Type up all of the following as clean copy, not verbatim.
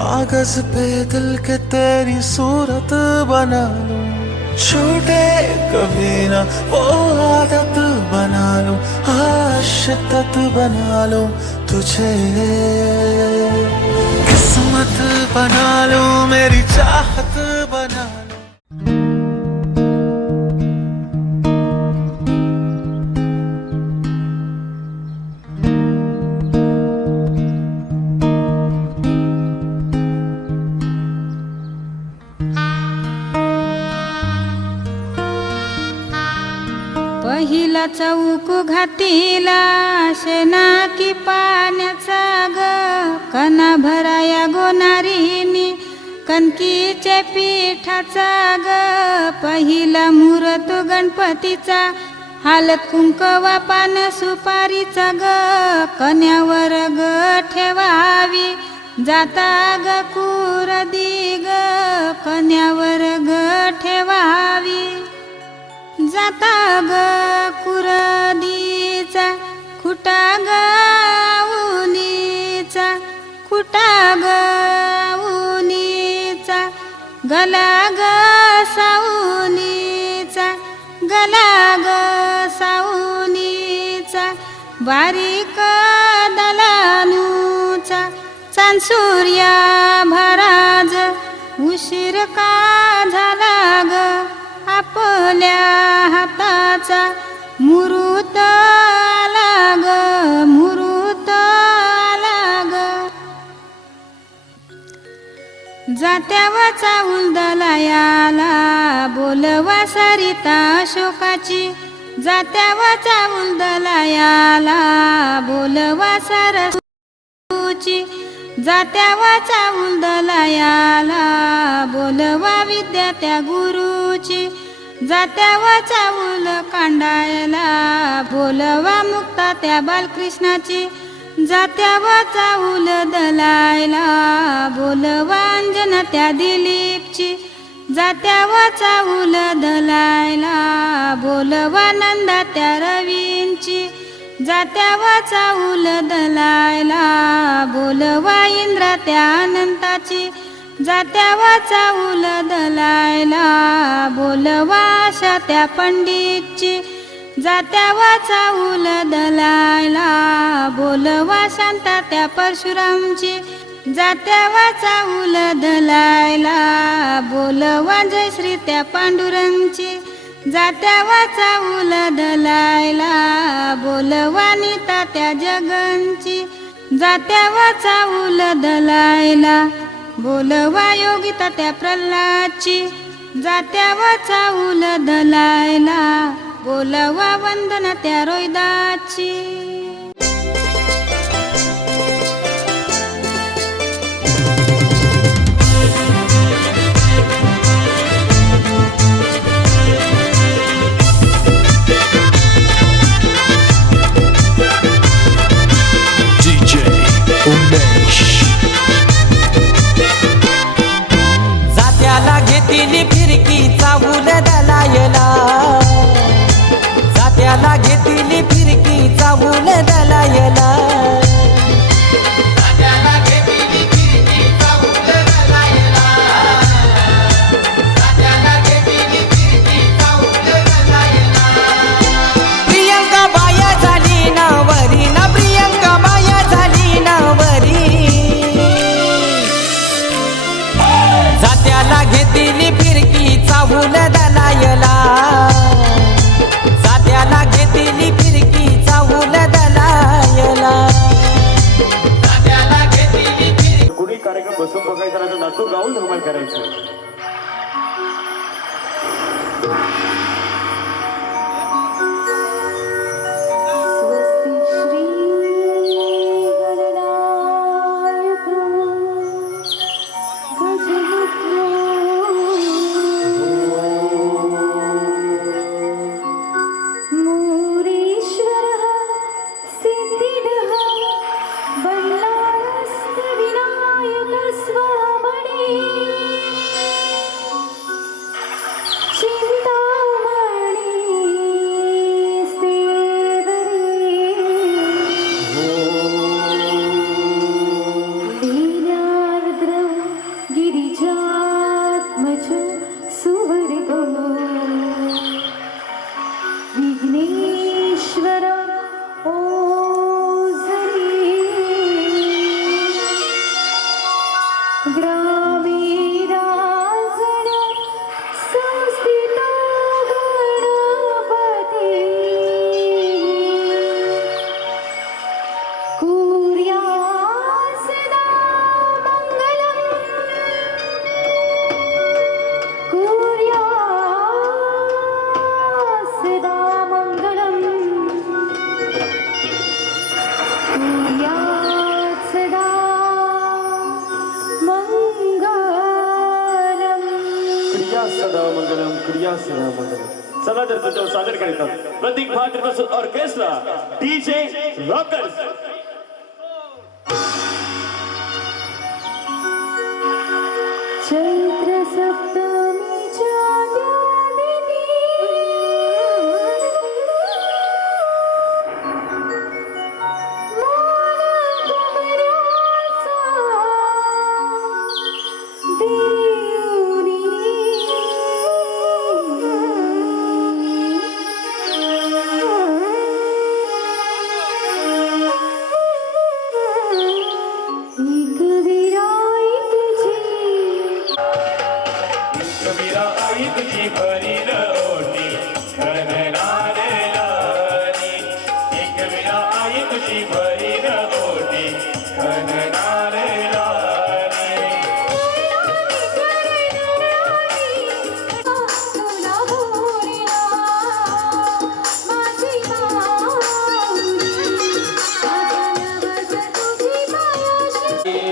कागज पे दिल के तेरी सूरत बना लूं, छूटे कभी ना वो आदत बना लूं, शिद्दत बना लूं तुझे, किस्मत बना लूं, मेरी चाहत बना लूं। पहिला चौक घातीला शेना की पाण्याचा ग, कना भराया गोनारीनी कणकीचे पिठाचा ग, पहिला मुहूर्त गणपतीचा हालत कुंकवा पान सुपारीचा ग, कन्यावर ग ठेवावी जाता ग कुरदी ग, कन्यावर ग ठेवावी जाता ग कुरदीचा, खुटा ग उनीचा, खुटा ग उनीचा, गला ग साऊनीचा, गला ग साऊनीचा, बारीक दलानूचा, चांदसूर्या भराज उशीर का झाला ग, आपल्या हाताचा मुहूर्त आला ग, मुहूर्त आला ग, जात्यावा चाऊल दलायाला बोलवा सरिता अशोकाची, जात्यावा चाऊल दलायाला बोलवा सरसूची, जात्यावा चाऊल दलायाला बोलवा विद्या त्या गुरुची, जात्यावा चाऊल कांडायला बोलवा मुक्ता त्या बालकृष्णाची, जात्यावा चाऊल दलायला बोलवा अंजना त्या दिलीपची, जात्यावा चाऊल दलायला बोलवा नंदा त्या रवींची, जात्यावा चाऊल दलायला बोलवा इंद्रा त्या अनंताची, जात्यावा चाऊल दलायला बोलवा आशा त्या पंडितची, जात्यावा चाऊल दलायला बोलवा शांता त्या परशुरामची, जात्यावा चाऊल दलायला बोलवा जयश्री त्या पांडुरंगची, जात्यावा चाऊल दलायला बोलवा नीता त्या जगनची, जात्यावा चाऊल दलायला बोलवा योगिता त्या प्रल्हादची, जात्यावा चाऊल दलायला बोलवा वंदना त्या रोहिदाची. जात्याला घेतली फिरकी चाऊल दलायला, जात्याला घेतली फिरकी चाऊल दलायला, जात्याला घेतली फिरकी चाऊल दलायला, जात्याला घेतली फिरकी चाऊल दलायला. प्रियंका बाया झाली नावरी ना, प्रियंका बाया झाली नावरी, जात्याला घेतली फिरकी चाऊल दलायला, जात्याला घेतली फिरकी चाऊल दलायला, जात्याला घेतली फिरकी. कोणी कार्यक्रम बसून बघायचा नाही, नाचून गाऊन धमाल करायचं. चिंता ग्रामीराजन संस्थितो गणपती कुर्यात् सदा मंगलम् कुर्यात् सदा मंगलम् कुर्यात् सदा मंगलम् क्रिया सदा मंगलम, क्रिया सदा मंगलम. चला तर तो सादर करतात प्रतीक भाद्र ऑर्केस्ट्रा डीजे रॉकर्स. चैत्र सप्तमीच्या त्या दिनी एक विराई तुझी कबीरा आई तुझी भरी ओटी खननार लानी. एक कबीरा आई तुझी भरी ओटी खननार लानी. तुला बोलला माझी माऊली माझ्या नवस तुझी मायाशी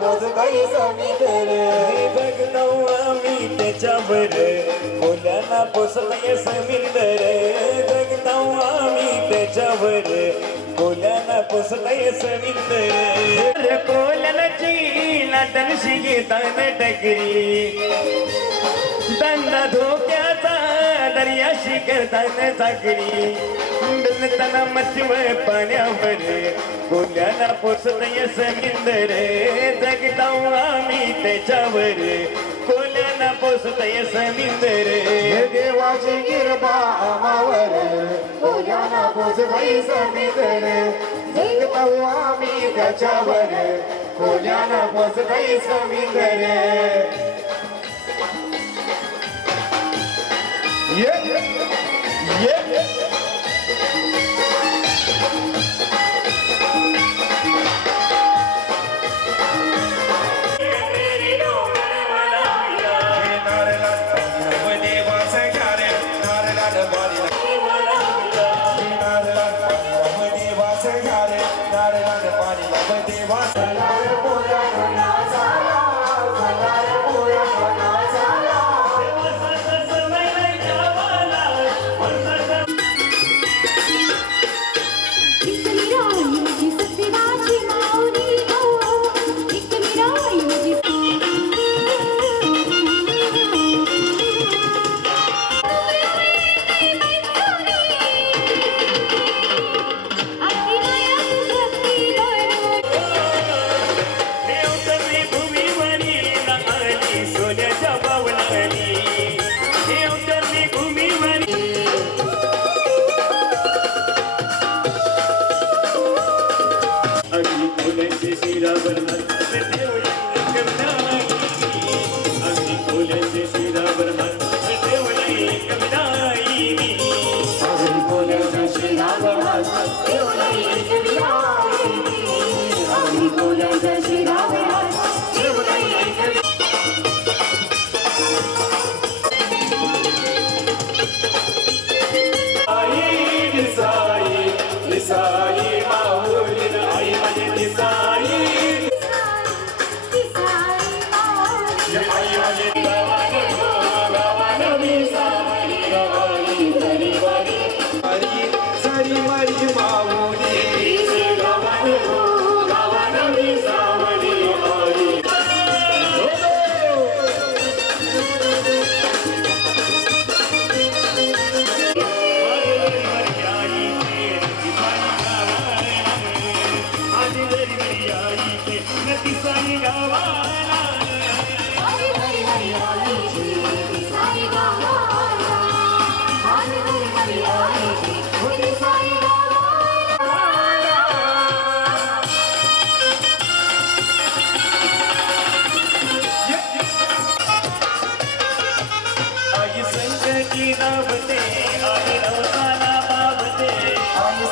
बोध काही समीकर जगताऊ आम्ही त्याच्यावर बोल्याना पोसलय समिंदर जगताऊ आम्ही त्याच्यावर बोल्याना पोसतय सविंदर कोलनाची लाटणशी घेतान टकरी दंडा धोक्याचा दर्याशी करतान चाकरी डलताना मच्छीवर पाण्यावर कोल्याला पोसतय समिंदर जगताऊ आम्ही त्याच्यावर कोल्याला पोसतय समिंदर देवाची गिरबा आमावर कोल्याला पोचलाय समिंदर जगताऊ आम्ही त्याच्यावर कोल्याला पोचलाय समिंदर एकविराईची सत्विनाची माऊली हो एकविराईची सोन्याच्या बावलानी भूमीवरी अगदी कोल्याचे शिरावर हात ठेवले कविताई अगदी कोल्याचे शिरावर हात ठेवले कविताई अगदी कोल्याच्या शिरावर हात ठेवलाय एकविराई अगदी कोल्याच्या शिरावर हात ठेवलाय एकविराई आई दिसाई दिसाई माऊली आई माझी दिसाई आई माझी गावानं दिसाई सारी मारी माऊली गावानं दिसावली आई आई संकटी धावते आई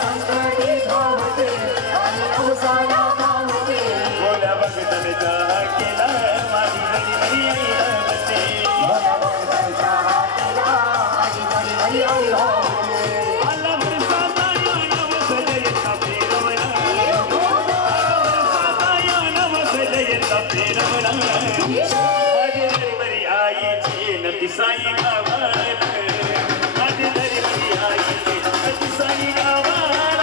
नवसाला पावते बोला भगतन चहा केला माझी घरी आई धावते आला बरसाता या नवस जयंता फेरवला बरसाता या नवस जयंता फेरवला माझी घरी आईची नदी साई गावाला माझी घरी आईची नदी साई गावाला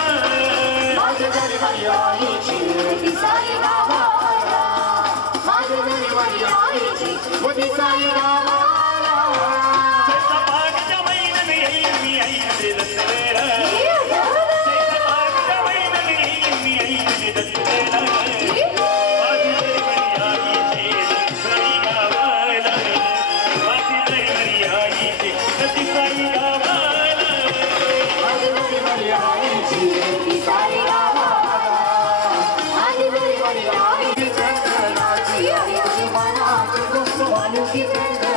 पागच्या महिन्यात येईल मी आई दत्तवेला पागच्या महिन्यात येईल मी आई दत्तवेला माझी घरी आईची साई गावाला माझी घरी आईची नदी साई गावाला Thank you.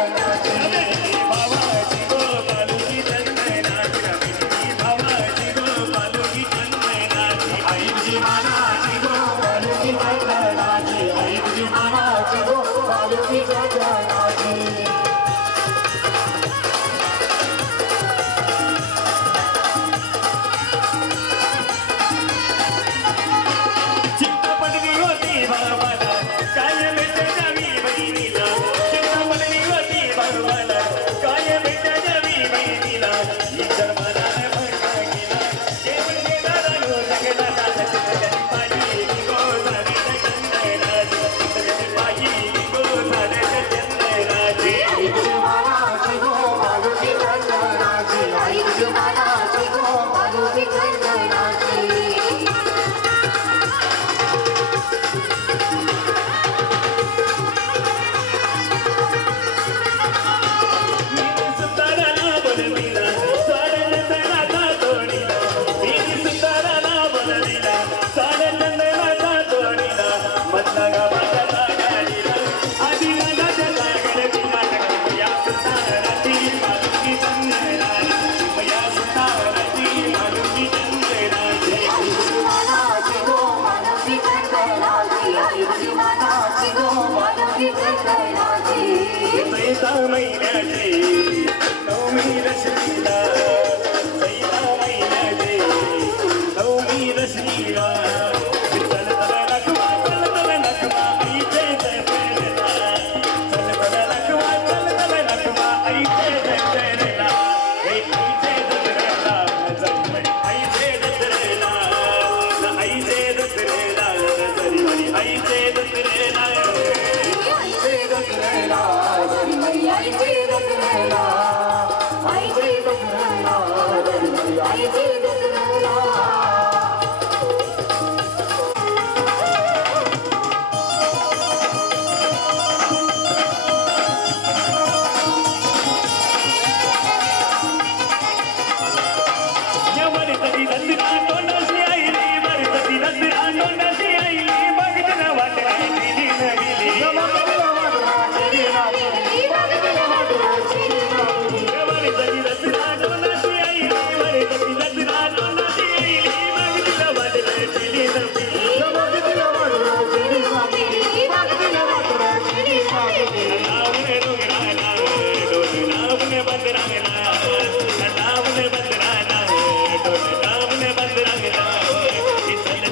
आईची मानाची गो मानवी चैत्राची चैता महिन्याची नवमी दशमीला चैता महिन्याची नवमी दशमीला चल चल लखमा आईचे जत्रेला चल चल लखमा आईचे जत्रेला हे आईचे जत्रेला आईचे जत्रेला आईचे जत्रेला आईचे जत्रेला आईची जत्रेला दरबारी आईची जत्रेला आईची जत्रेला दरबारी आईची जत्रेला वरती दसरा तोंडाशी आईली वरती दसरा तोंडाशी आईली बघितलं वाटली दिली नविली वरती दसरा तोंडाशी आईली वरती दसरा तोंडाशी आईली बघितलं वाटलं दिली नविली नावने डोंगराला डोल नावने बंदराला नावने बंदराला डोल नावने बंदराला चल चल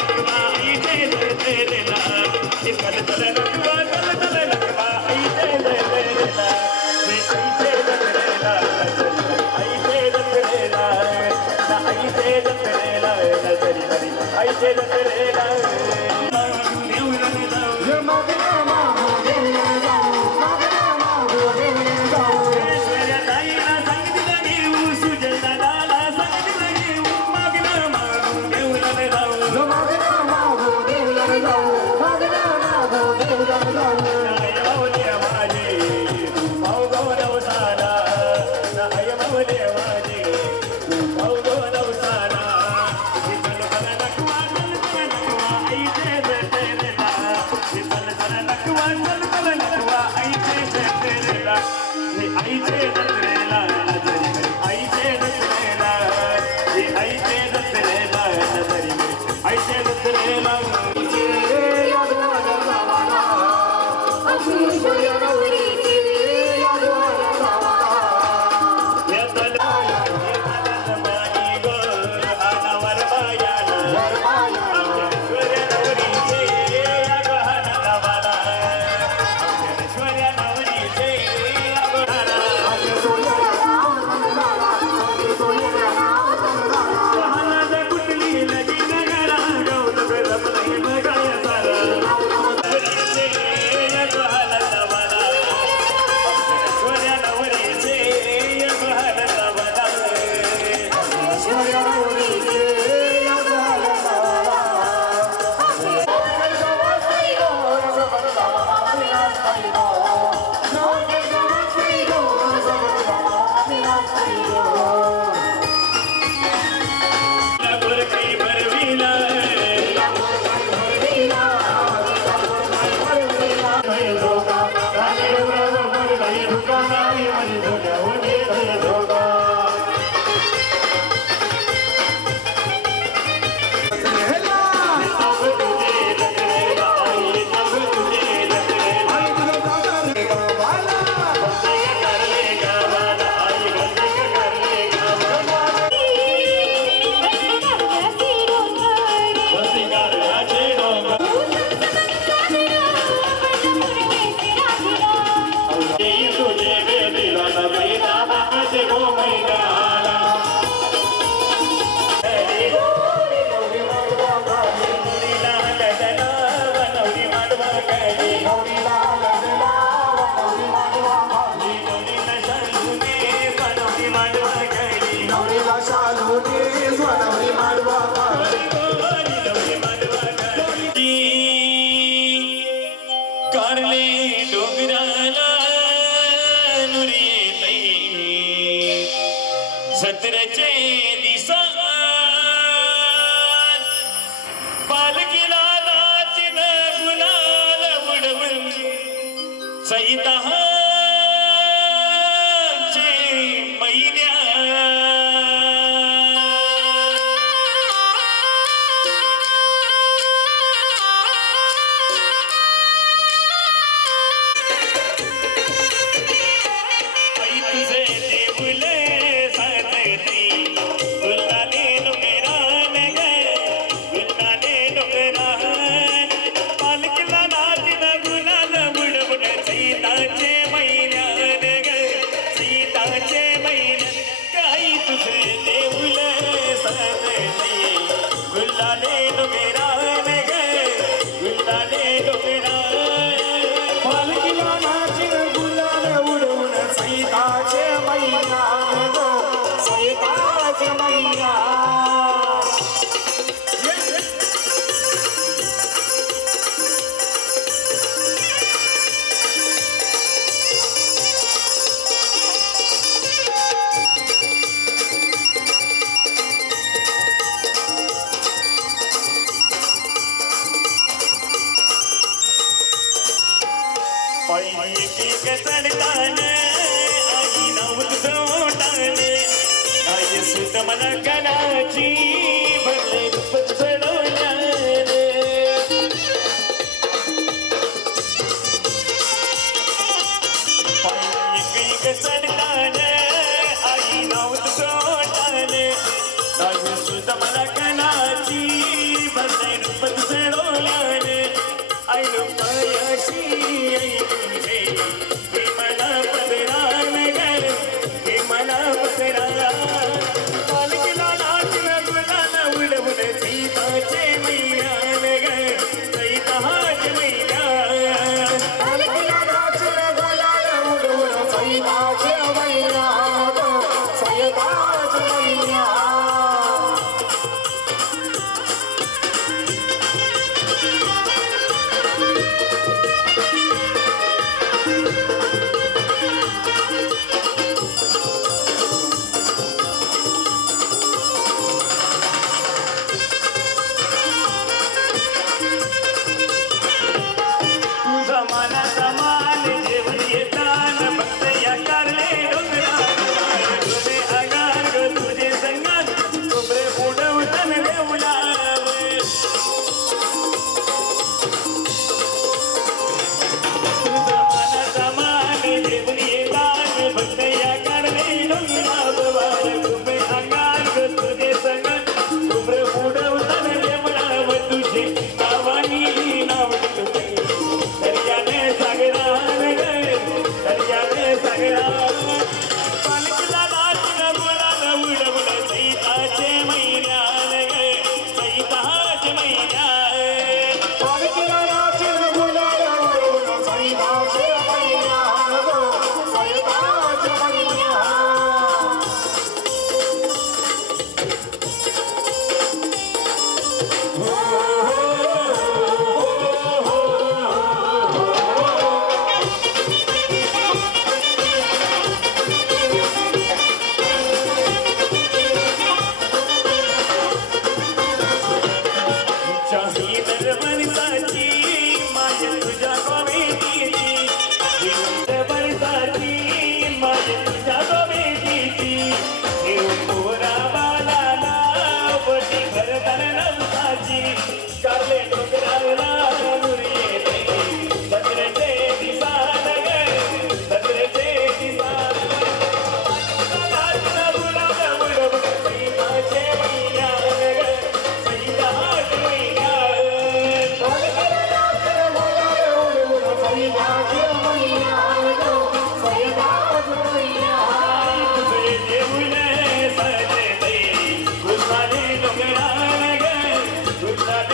नटवा आईचे जत्रेला चल चल नटवा आईचे जत्रेला आईचे जत्रेला आईचे जत्रेला आईचे जत्रेला आईचे जत्रेला ऐश्वर्या ताईला सांगितलं घेऊ सुजय दादाला सांगितलं घेऊ मागणं मागून देऊला जाऊ नाय मावले माझे तू पाव गौरव सारा नाय मावले माझे तू पाव गौरव सारा चल चल नटवा आईचे जत्रेला चल चल नटवा आईचे जत्रेला आईचे जत्रेला आईचे जत्रेला आईचे जत्रेला आईचे जत्रेला कारले डोंगराला नुरी तई सतरचे दिसा पालखीला नाचिन गुलाल उडवून सईता गुलाले डोंगरान गे गुलाले डोंगरान पालखीला नाचीन गुलाल उडवून सैताचे मैया गो सैताचे मैया पायी पीक चढतान आई नवत सोटान आई सुत मला कणाची भरले रूप चढवल्यान पायी पीक चढतान आई नवत सोटान आई सुत मला कणाची भरले रूप चढवल्यान आई रूपायशी आई तुझे हे मला पदरान गर हे मला पदरान पालखीला नाचून गुलाल उडवून सैताचे मैयान गर सैताचे मैयान पालखीला नाचीन गुलाल उडवून सैताचे मैया गो सैताचे मैया तुझा मानाचा मान जेवण येतान भक्त या कारले डोंगरावर तुझे आगार ग तुझे संगात कोपरे उडवतान देऊलावर तुझा मानाचा मान जेवण येतान भक्त या कारले डोंगरावर तुझे आगार ग तुझे संगात कोपरे उडवतान देऊलावर तुझे नावानी नाव तुझे दर्याने सागरान गे दर्याने सागरान पालखीला नाचून गुलाल उडवून सैताचे मैयान गे सैताचे मैयान पालखीला नाचीन गुलाल उडवून सैताचे मैया गो सैताचे मैया चाही दरवरसाची माय तुझ्या गोवेतीची जिवंत बरसाची माय तुझ्या गोवेतीची येऊन पोरा बालाला वटी घरदार नवसाची कारले डोंगराला नूर येते सत्रचे दिसान गे सत्रचे दिसान सैताचे मैयान गे सैताचे मैयान पालखीला नाचीन गुलाल उडवून सैताचे मैया गो सैताचे मैया तुझे देऊन सजले गुलाले डोंगरान गे गुलाले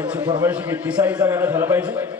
यांची फरमाईश की दिसाईचा गाणं झालं पाहिजे.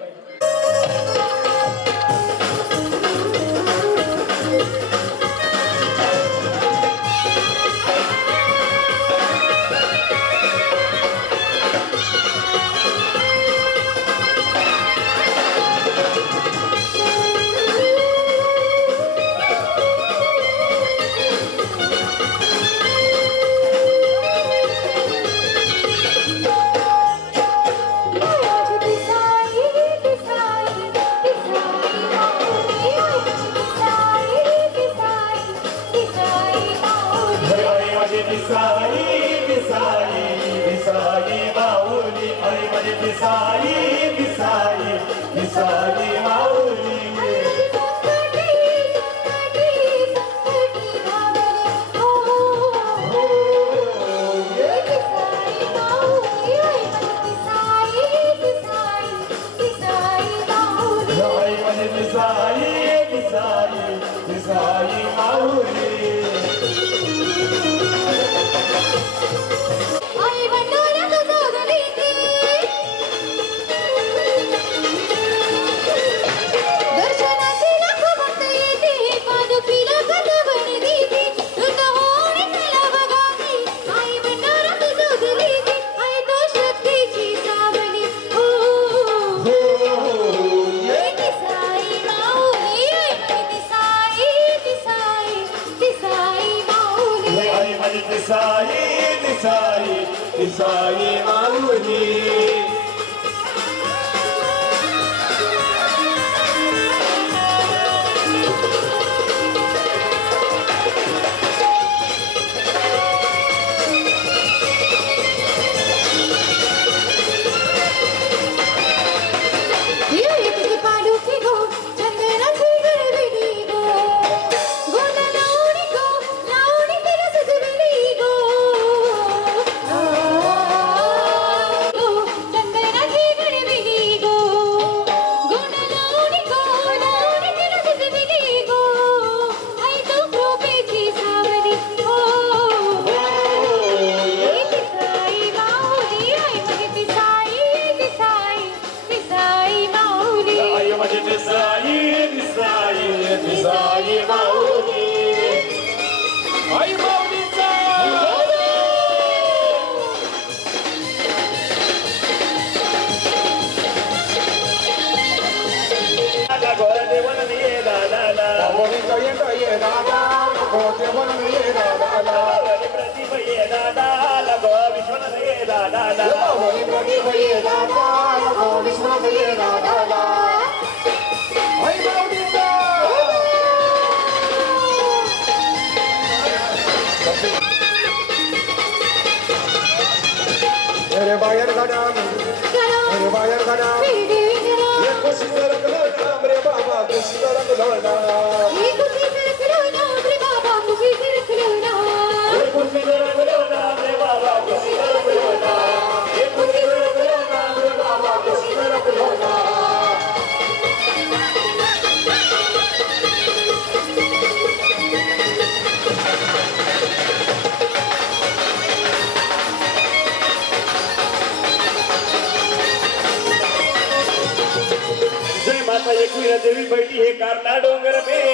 देवी बैठी है कारला डोंगर में,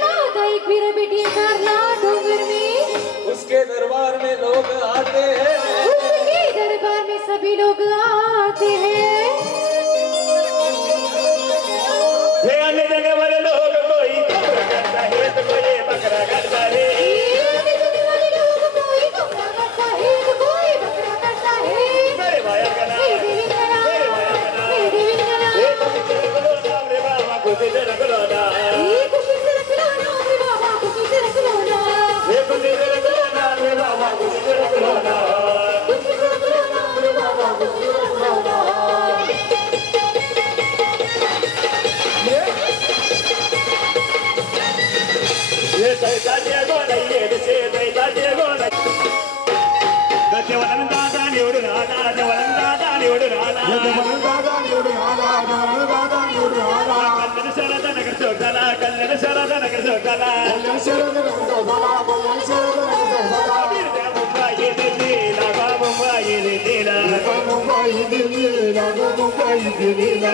माता एक वीर बेटी कारला डोंगर में, उसके दरबार में लोग आते हैं, उसके दरबार में सभी लोग आते हैं। आने जाने वाले लोग कोई बकरा करता है तो कोई बकरा करता है, आने जाने वाले लोग कोई बकरा करता है तो कोई बकरा करता है। मेरे भाया का नाम, मेरे देवी का नाम, मेरे भाया का नाम, मेरे देवी का नाम। ये खुशी से रख लो नाम रे बाबा, खुशी से रख लो नाम, ये खुशी से रख लो नाम रे बाबा, खुशी से रख लो नाम, ये खुशी से रख लो नाम रे बाबा, खुशी से रख लो नाम, खुशी से रख लो नाम रे बाबा, खुशी से रख लो नाम। ये सैता देगो नहीं ये से सैता देगो नहीं, देवलन दादा निवडून आला, देवलन दादा निवडून आला, कल्याण शरद नगर चौकाला, कल्याण शरद नगर चौकाला, मुंबई दिल्ली लागा मुंबई दिल्लीला, दिल्लीला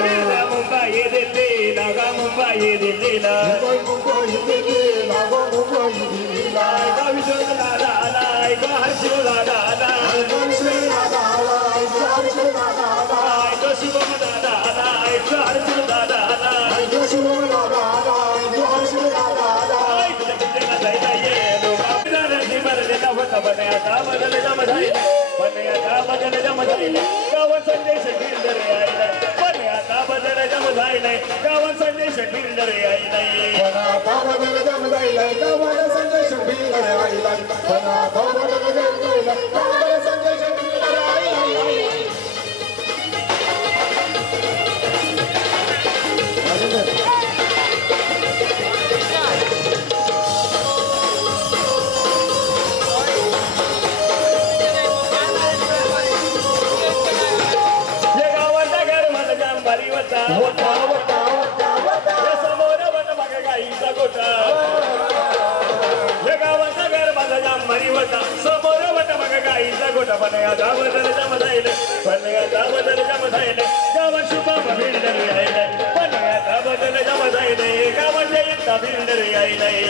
मुंबई दिल्लीला गा मुंबई दिल्लीला मुंबई दिल्लीला गो मुंबई दिल्लीला गा विश्वनाथ दादा आलाय गा हर्षू दादा आलाय गा शुभम दादा आलाय गा हर्षू दादा आलाय गावात संदेश बिल्डर यायला पण आता बदल जम जायलाय गावात संदेश बिल्डर यायलाय या गावाचा घर मला जांभारी होता या समोर वन मग गाईचा गोटा या गावाचा घर माझा जांभारी होता समोर वन मग गाईचा गोटा पण आता बदल जम जाईल पण आता बदल जम जाईल गावात शुभम बिल्डर यायलाय पण आता बदल जम जाईल गावात जयंता बिल्डर यायलाय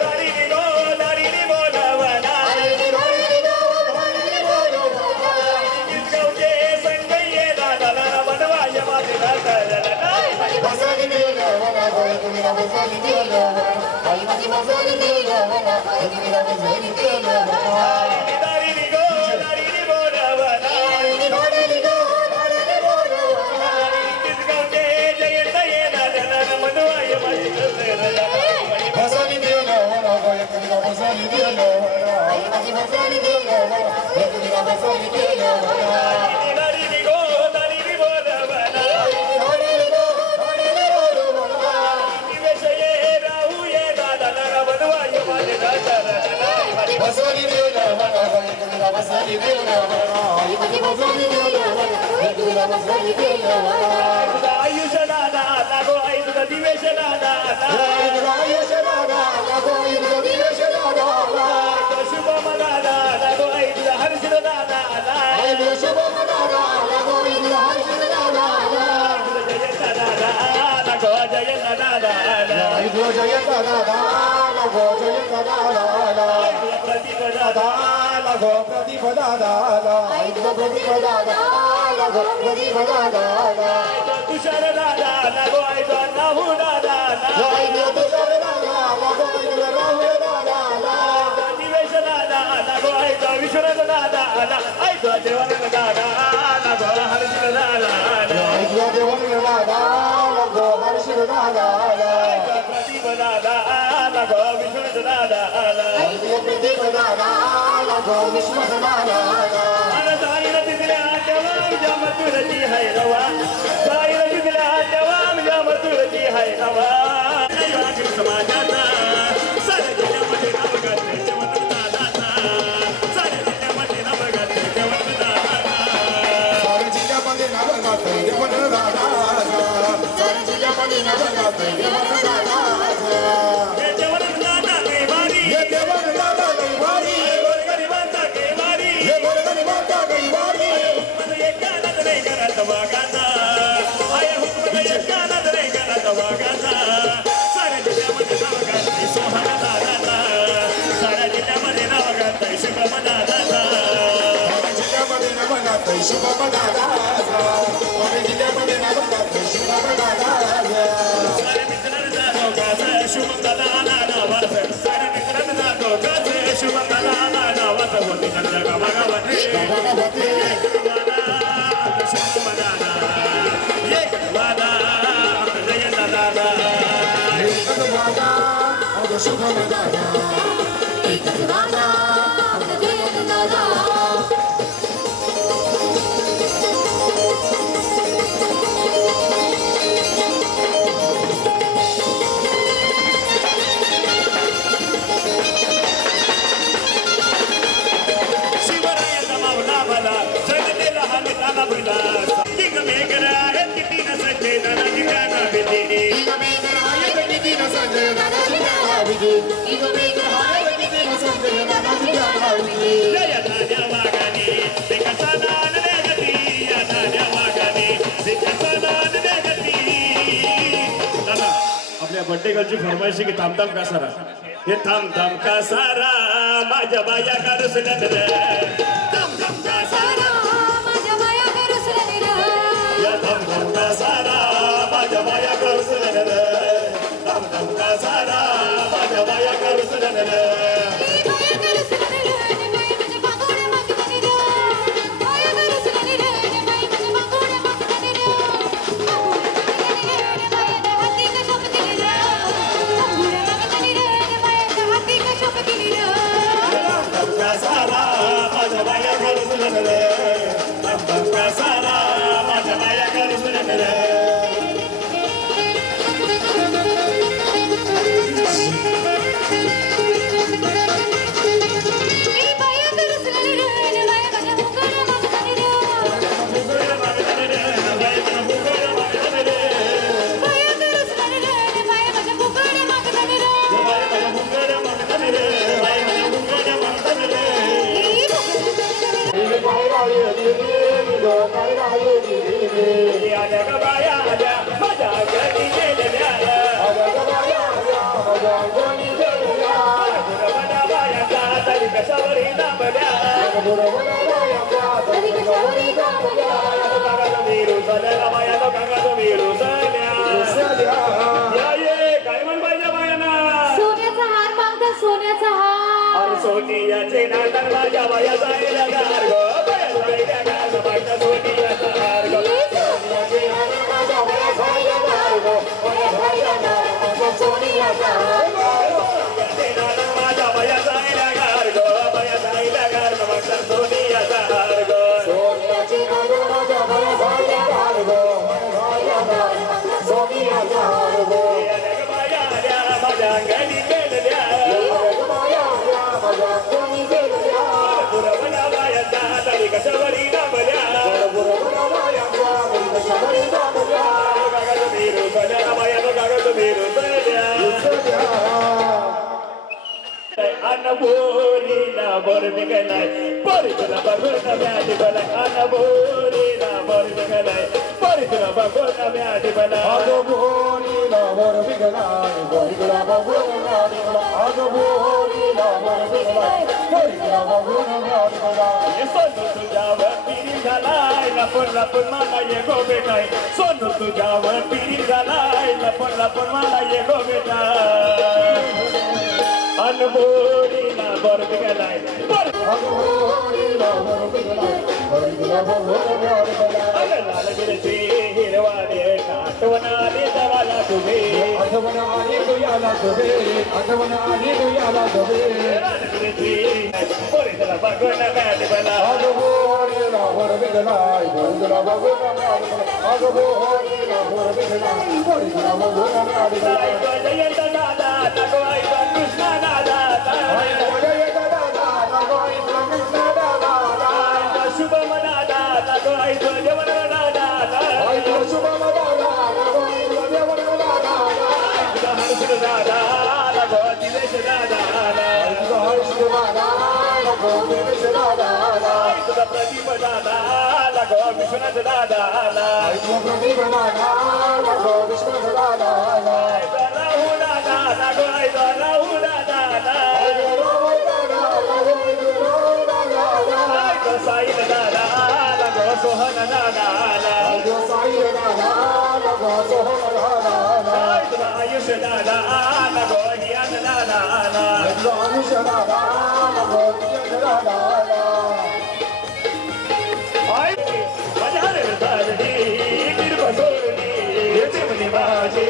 दारीनी गो दारीनी बोलावला गावचे संगये दादाला बनवाय माझे दादाला दारीनी गो दारीनी बोलावला गावचे जयंत ये दादाला बनवाय माझे दादाला दारीनी गो दारीनी बोलावला दिवस ये राहू ये दादाला बनवाय माझे दादाला आयुष्य दादा लागो आई तुझा दिवेश दादा शुभम दादा लागो आई तुझा हर्ष दादा जयंत दादा लागो जयंत दादा प्रदीप दादा प्रदीप दादा तुषार दादा लागो आई तो राहू दादा दिवेश दादा लागो आई तो विश्वनाथ दादा आई तो देवानंद दादा लागो हर्ष दादा प्रदीप दादा लागो विश्वनाथ दादा अरे जाईला तिथल्या जवाम जम तुरची है रवा जाईला तिथल्या जवाम जम तुरची है रवा समाजाचा साऱ्या जिल्ह्यामध्ये नाव गाजते जवळ दादाचा साऱ्या जिल्ह्यामध्ये नाव गाजते जवळ दादाचा हे जवळ दादा कैवारी गोरगरिबांचा कैवारी हुकमत एकालाच नाही करत वागाचा आया हुकमत एकालाच नाही करत वागाचा साऱ्या जिल्ह्यामध्ये नाव गाजते सोहम दादाचा साऱ्या जिल्ह्यामध्ये नाव गाजते शुभम दादाचा साऱ्या मित्रांचा दोघाचा शुभम दादा नावाचं साऱ्या मित्रांचा दोघाचं शुभम दादा नावाचं होती त्यांच्या गावागावात शुभम दादा एक दादा जयंत दादा शिवरायाचा मावला मला जगतेला हाताला भरला किंग मेघरा किती नसते दादा ठिकाणा भेटली जय धान्या वागाने ते कसा नान देगती या धान्या वागाने ते कसा नान देगती दादा आपल्या बड्डे गर्लची फरमाईशी की थांबताम का सारा हे थांब थांब का सारा माझ्या बाया कारुसलन रे थांब थांब का सारा माझ्या माया गरुसलेली र या थांब थांब का सारा माझ्या बाया कारुसलन रे थांब थांब का सारा माझ्या बाया कारुसलन रे माया गरुसलेली र माया माझ्या बागोड्या मागतानी र माया गरुसलेली र माया माझ्या बागोड्या मागतानी र माया हाती का शोप केली र बागोड्या मागतानी र माया हाती का शोप केली र थांब का सारा माझ्या बाया कारुसलन रे थांब का सारा माझ्या बाया कारुसलन रे माया गरुसलेली र माया माझ्या बागोड्या मागतानी र माया गरुसलेली र माया माझ्या बागोड्या मागतानी र आल्या ग बाया आल्या माझ्या घरी गेलेल्या गुरवण्या बायाचा तरी कशावरी दाबल्या तरी कशावरी दाबल्या कागाचं वीरू झाल्या बाया कागाचं वीरू झाल्या या ये काय म्हण पाहिजे बायाना सोन्याचा हार मागता सोन्याचा हार अरे सोनियाचे नाटक माझ्या बाया जायला गार गो बाया जायला गार बायचा सोनियाचा हार गो माझ्या बाया जायला गार गो बाया जायला गार बायचा सोनियाचा हार गो आल्या ग बाया आल्या माझ्या अंगणी गेलेल्या गुरवण्या बायाचा तरी कशावरी दाबल्या कागद वीरू झाल्या बाया कागद वीरू झाल्या अनबोरीला बर निघालाय परी तुला बघून व्याधी बला अनबोरीला बर निघालाय परी तुला बघून व्याधी बला सोनू तुझ्यावर पिरी झालाय लपून लपून मला ये गो बेटाय सोनू तुझ्यावर पिरी झालाय लपून लपून मला ये गो बेटा अनबोरीला बर निघालाय लाल मिरची हिरवाडे आठवणाले जवाला तुझे लाल मिरची पोरी तुला बघून व्याधी बला जयंत दादा नको ऐका कृष्णा दादा शुभम दादा नको ऐका जेवण दादा हर्षद दादा नको दिवेश दादा तुझा प्रदीप दादा नको विश्वनाथ दादा राहू दादा नको ऐका राहू दादा साई दादा नको सोहन दादा तुझा आयुष दादा नको हियान दादा माझ्या रे झाली किरपा सोडली चिमणी माझी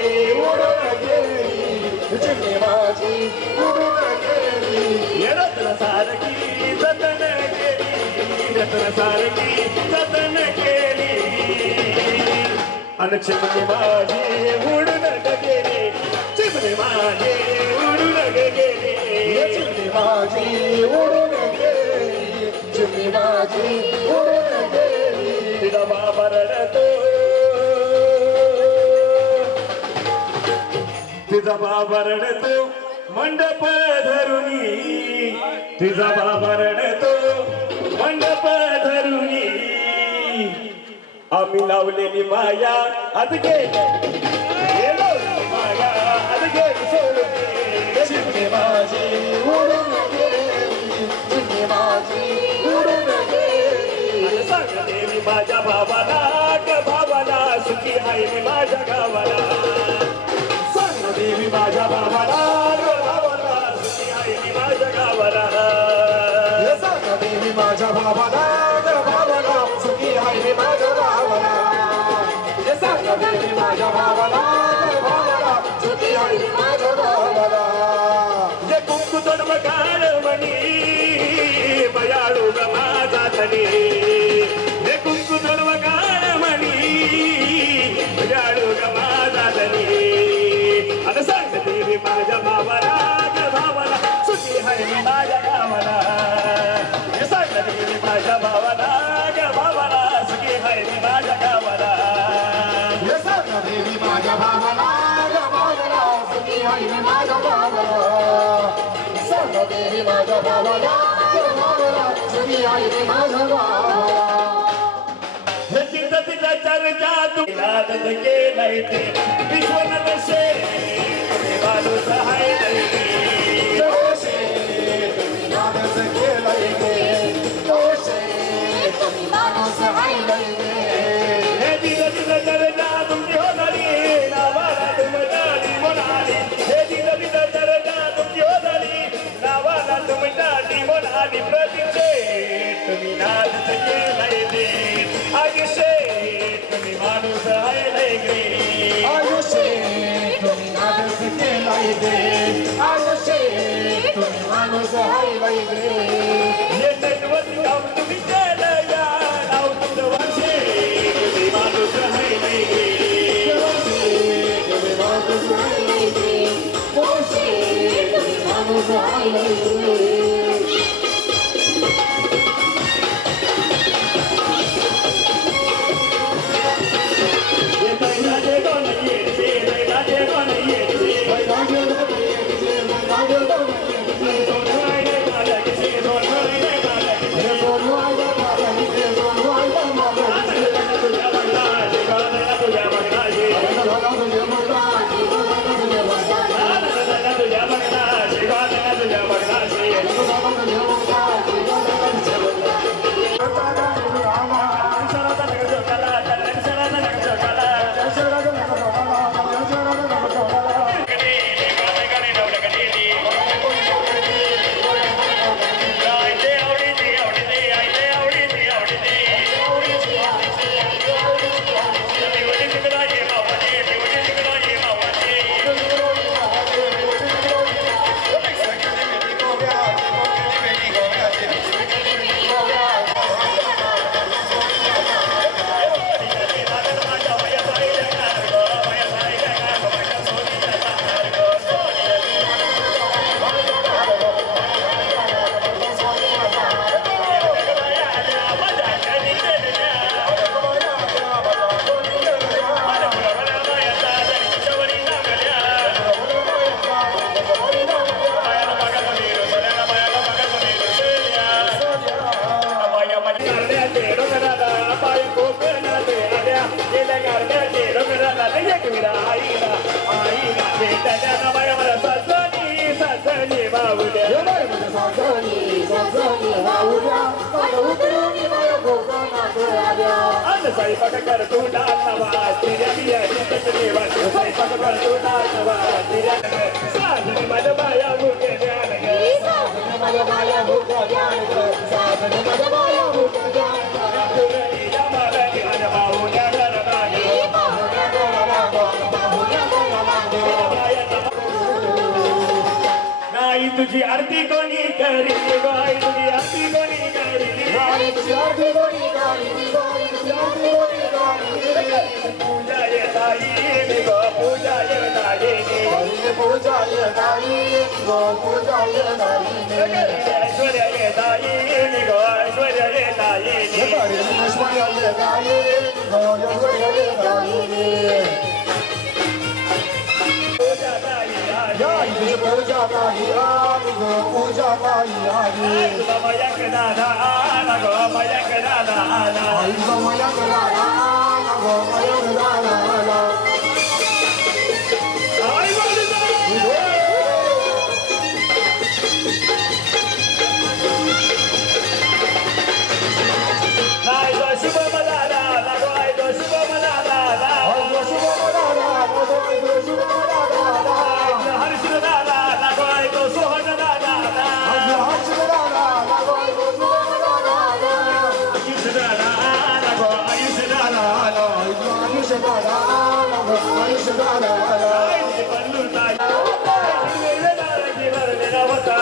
उडून गेली रत्न सारखी जतन केली रत्न सारखी जतन केली अन चिमणी माझी उडून गेली चिमणी माझी उडून गेली चिमणी माझी उडून गेली तिला बाबा रडतो तिचा बाबा रडतो मंडप धरुनी तिचा बाबा रडतो आम्ही लावलेली माया आज गेली माया आज गेली सोडून चिमणी माझी उडून गेली, चिमणी माझी उडून गेली. सांग देवी माझ्या भावाला ग भावाला सुखी आहे मी माझ्या गावाला सांग देवी माझ्या भावाला ग भावाला सुखी आहे मी माझ्या गावाला हे सांग देवी माझ्या भावाला ग भावाला, सुखी आहे मी माझ्या भावाला. हे सांग देवी माझ्या भावाला ग भावाला, सुखी आहे मी माझ्या भावाला. जे कुंकू तोडव काळ म्हणी बयाळू ग माझा धनी जे कुंकू तोडव काळ म्हणी बयाळू ग माझा धनी आता सांग देवी माझ्या भावाला ग भावाला सुखी आहे मी माझ्या गावाला हे सांग देवी माझ्या भावाला ग भावाला सुखी आहे मी माझ्या गावाला हे सांग देवी माझ्या भावाला ग भावाला, सुखी आहे मी माझ्या भावाला. सांग देवी माझ्या भावाला ग भावाला, सुखी आहे मी माझ्या भावाला. हे तिथं तिथं चर्चा तुम्ही केलंय ते विश्वनाथ शेर माणूस आहे नाही दोषे तुम्ही माणूस केलंय गे, दोषे तुम्ही माणूस हायलंय गे. हे तिथं तिथं चर्चा तुमची होणारी नावाला तुमची म्हणाली हे तिथं तिथं चर्चा तुमची होणारी नावाला तुमची म्हणाली प्रतिक्षे तुम्ही नाच केलंय ते आयुष्य तुम्ही माणूस आहे नाही गे आयुष्य तुम्ही माणूस केलंय गे, आयुष्य तुम्ही माणूस हायलंय गे. हे दैवत काम तुम्ही केलं या नाव तुमचं वर्षे तुम्ही माणूस आहे नाही तुम्ही माणूस हायलंय गे, दोषे तुम्ही माणूस हायलंय गे. हे दैनाचे कोण येते दैनाचे कोण येते सोनवाईने मालक से सोनवाईने मालक से तुझ्या बंगलाचे गाणं तुझ्या बंगलाचे तुझ्या बंगलाचे गाणं तुझ्या बंगलाचे शरद नगर कला शरद नगर कला स्वयंपाक कर तू डालवा तिऱ्या बिया देवा स्वयंपाक कर तू डालवा तिऱ्या साजनी माझ्या बाया भुके ध्यान ग माझ्या बाया भूक ध्यान ग, साजनी माझ्या बाया भूक ध्यान ग. तुझ्या मला ध्यान बाहुल्या घरबागे बाहुल्या गळाला ग, बाहुल्या गळाला ग. नाही तुझी आरती कोणी करी बाई तुझी आरती कोणी करी गाडी तुझी आरती कोणी गाडी, गाडी तुझी आरती कोणी गाडी. पूजा येताई गो पूजा येताई पूजा येताई गो, पूजा येताई. ऐश्वर्या येताई गो ऐश्वर्या येताई ऐश्वर्या येताई गो, ऐश्वर्या येताई. पूजा ताई आई तुझी पूजा ताई आली ग, पूजा ताई आली. आई तुझा मयक दादा आला गो मयक दादा आला आई ग मया गळाला नाही तो शुभम दादा लागो आहे तो शुभम दादा हर्षद दादा लागो आहे तो सोहन दादा आयुष दादा लागो आयुष दादा बंधू ताई भरलेला होता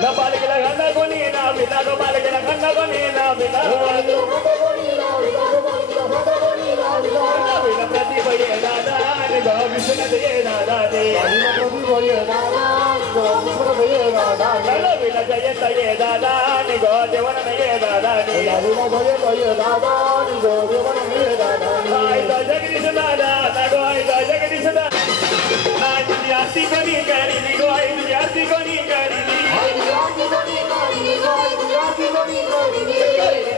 La palabra gana con ina, milagro palabra gana con ina, milagro. La प्रतिभा ये दादा, ने गाव विश्वनाथ ये दादा ने. चलो विला जयंत ये दादा, ने गाव देवन ये दादा ने. आई तो जगदीश दादा, ना गो आई तो जगदीश दादा. आई तुझी आरती कोणी करी, गो आई तुझी आरती कोणी करी.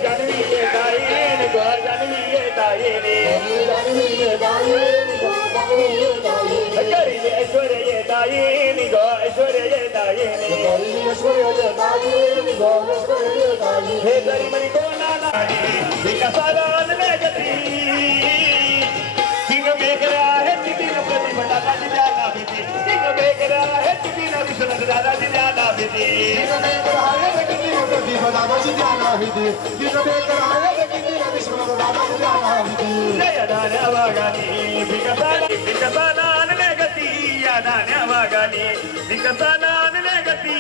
जानवी ये ताई ने गो जानवी ये ताई ने. करी ऐश्वर्य ये ताई ने गो ऐश्वर्य ये ताई ने. हे जरी मनी कोणा नाही विकासाला गती किंग मेघरा हे तिथे प्रतिभटा दिल्या नाभिती किंग मेघरा हे तिथे विश्वनाथ दादा दिल्या नाभिती जय दान्या वागानी विकसाला गती या दान्या वागानी विकसाला गती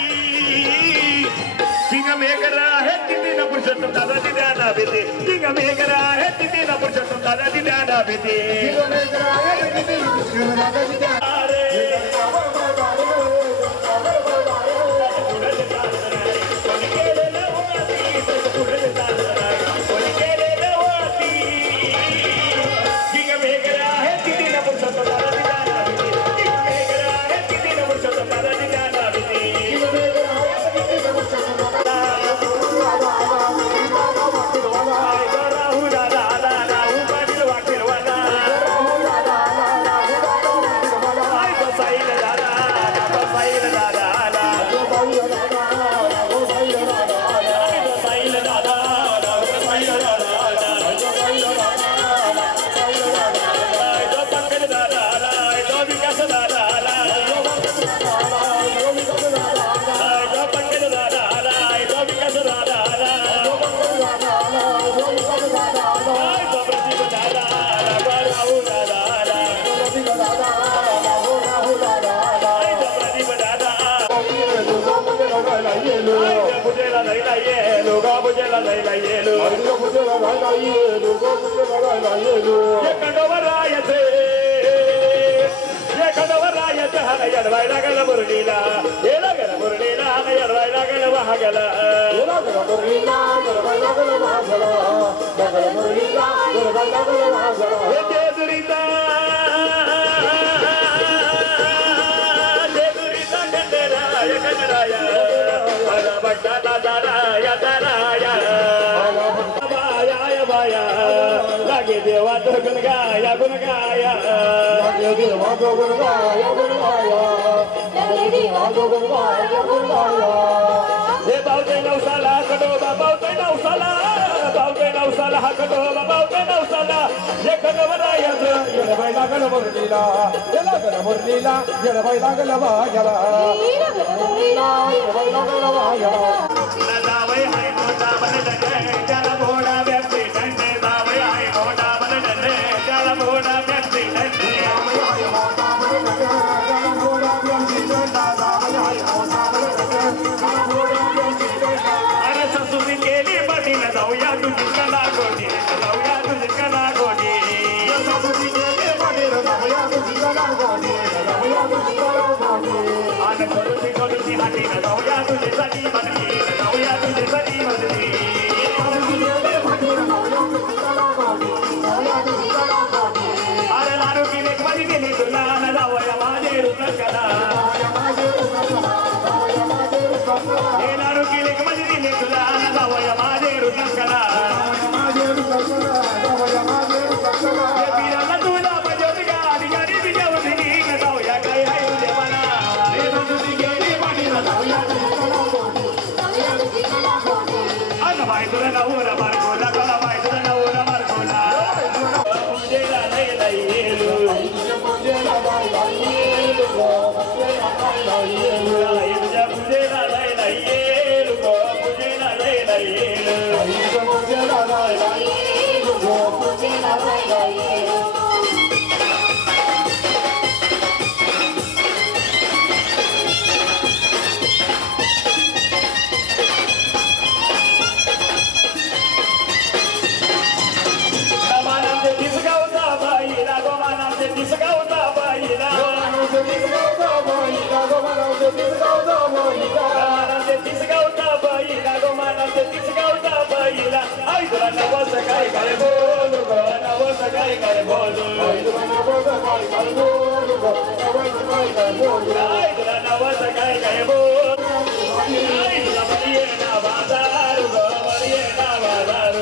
किंग मेघरा हे तिथे पुरुषोत्तम दादा दिल्या नाभिती किंग मेघरा हे तिथे पुरुषोत्तम दादा दिल्या नाभिती देवा गुण गाया गुण गाया हे बावते नवसाला कडोबा पावतोय नवसाला हा खंडोबा पावतोय नवसाला हे खंडोबा रायाचं येडबाई लागल मुरलीला हे लागल मुरलीला येडबाई लागल वाघ्याला येडबाई लागल वाघ्याला जावई हाय मोठा बनदंडे त्याला भोडा व्यक्ती दंडे जावई हाय मोठा बनदंडे त्याला भोडा व्यक्ती दंडे अरे ससुरी केली बडीला जाऊया तुझी कला गोडी जाऊया तुझी कला गोडी ससुरी केली बडीला जाऊया तुझी कला गोडी जाऊया तुझी कला गोडी आणि करूची हातीला जाऊया तुझी सदी बनली जाऊया तुझी सदी बनली अरे लाडू की लेक माझी गेली तुला न जाऊया माझे रुद्र कला हे लाडू की लेक माझी गेली तुला न जाऊया माझे रुद्र कला हे पिराला तुला बजवत गाडी गाडी बिजवली न जाऊया काय हाय उद्या मला हे तुझी गेली पाठीला जाऊया अगं बाय तुला नवरा मार्गोला कला बाय तुला नवरा मार्गोला पूजेला लय लय येलो पूजेला लय लय येलो पूजेला लय लय येलो गोमानामचे तिसगावचा बाईला गोमानामचे तिसगावचा बाईला गोमानामचे तिसगावचा बाईला गोमानामचे तिसगावचा बाईला आई तुला नवस काय काय बोलू ग नवस काय काय बोलू आई तुला नवस काय काय बोलू आई तुला बरी आहे ना बाजार ग बरी आहे ना बाजार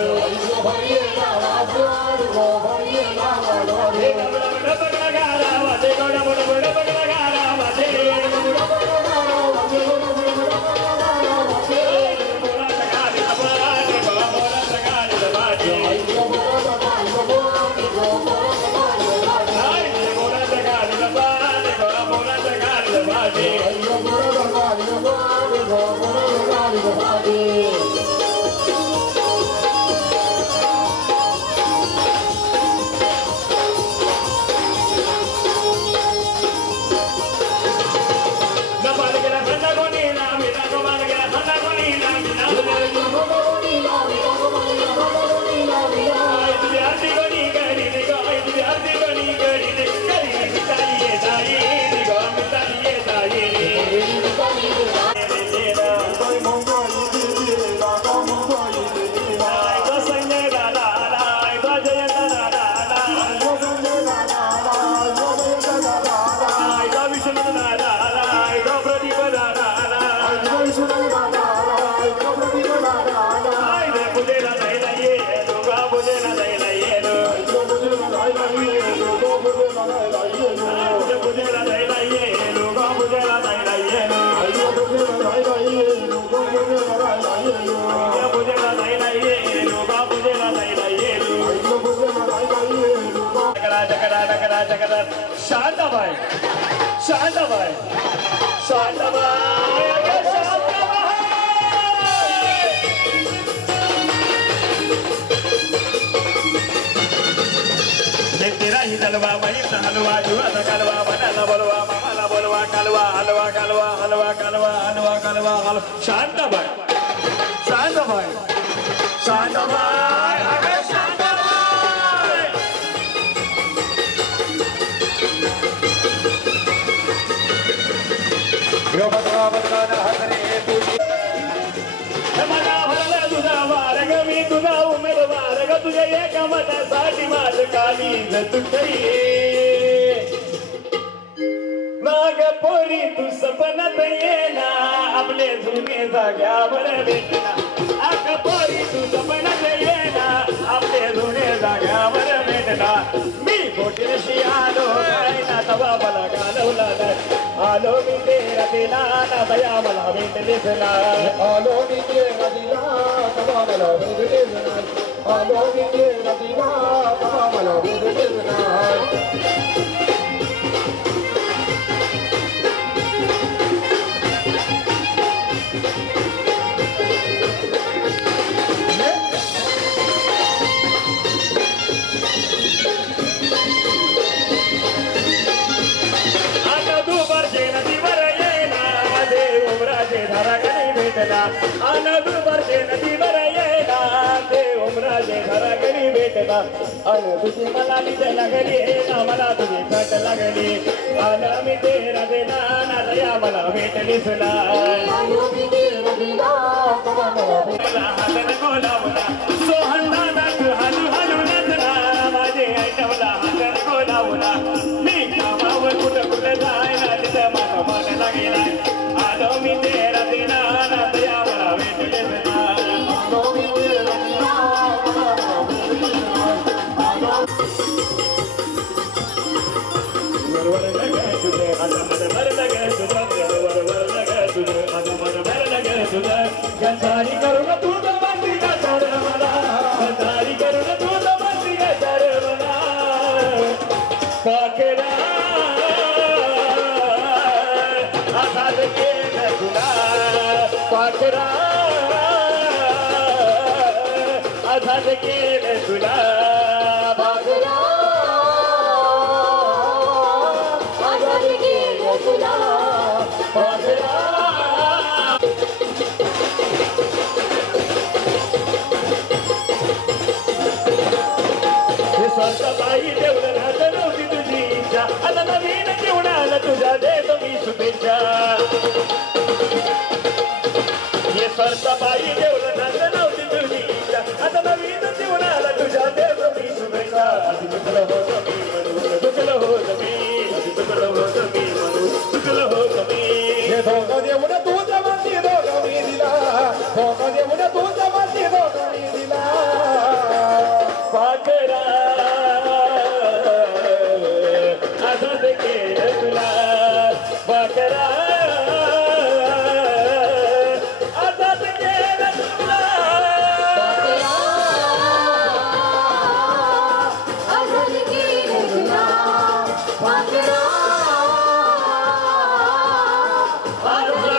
शांताबाई शांताबाई शांताबाई तेरा ही जलवा वही हलवा जुआ कलवा बनाना बोलवा मामाला बोलवा कलवा हलवा कलवा हलवा कलवा हलवा कलवा हलवा शांताबाई शांताबाई शांताबाई अरे शांताबाई मला भरला तुझा मार्ग मी तुझा उमेदवार ग तुझ्या एका मतासाठी माझ काली तुटई नाग पोरी तू सपनात येना आपले जुने जाग्यावर भेटना आग पोरी तू सपनात येना आपले जुने जाग्यावर भेटना मी मोठीशी आलो काय ना तवा मला घालवला नाही आलो मी तेरा दिला ना दया मला भेटलीस ना आलो मी तेरा दिला तेव्हा मला भेटलीस नाही आलो मी तेरा दिला तेव्हा मला भेटलीस नाही आता दुपारचे नदीवर येना माझे उमराचे धारा कधी भेटला आला दुपारचे नदीवर येना ते उमराचे धारा कधी भेटला अन तुझी मला तिथे लागली ना मला तुझी कट लागली आला मी तेरा देना ना दया मला भेटलीस ना आलो मी तेरा दिला तेव्हा मला मला हातन गोलावला सोहंदा नाक हालू हालू नचला माझे ऐकवला हातन गोलावला मी कामावर कुठं कुठं जायला तिथं माझं मन लागेला आलो मी तेरा दिना ना दया मला भेटलेस ना आलो मी तेरा दिला तेव्हा मला भेटलीस नाही वरवर लगे तुझे आता मन भर लगे तुझं वरवर लगे तुझे आता मन भर लगे तुझं गंधारी करून तू तर बंदी का तर मला गंधारी करून तू तर बंदी का तर मला पाकरा आजाद केलं तुला पाकरा आजाद केलं तुला बागरा आजाद केलं तुला बागरा हे स्वस्त बाई देऊन राहत नव्हती तुझी इच्छा आता नवीन जेवणाला तुझ्या देतो मी शुभेच्छा हे स्वस्त बाई देऊन राहत नव्हती तुझी इच्छा आता नवीन जेवणाला तुझ्या देतो मी शुभेच्छा आधी तुझलं होतं मी म्हणून तुझलं होतं मी आधी तुझलं होतं मी म्हणून तुझलं होतं मी हे धोका देऊन तुझं माती धोका मी दिला धोका देऊन तुझं माती धोका मी दिला पाकरा आजाद केलं तुला पाकरा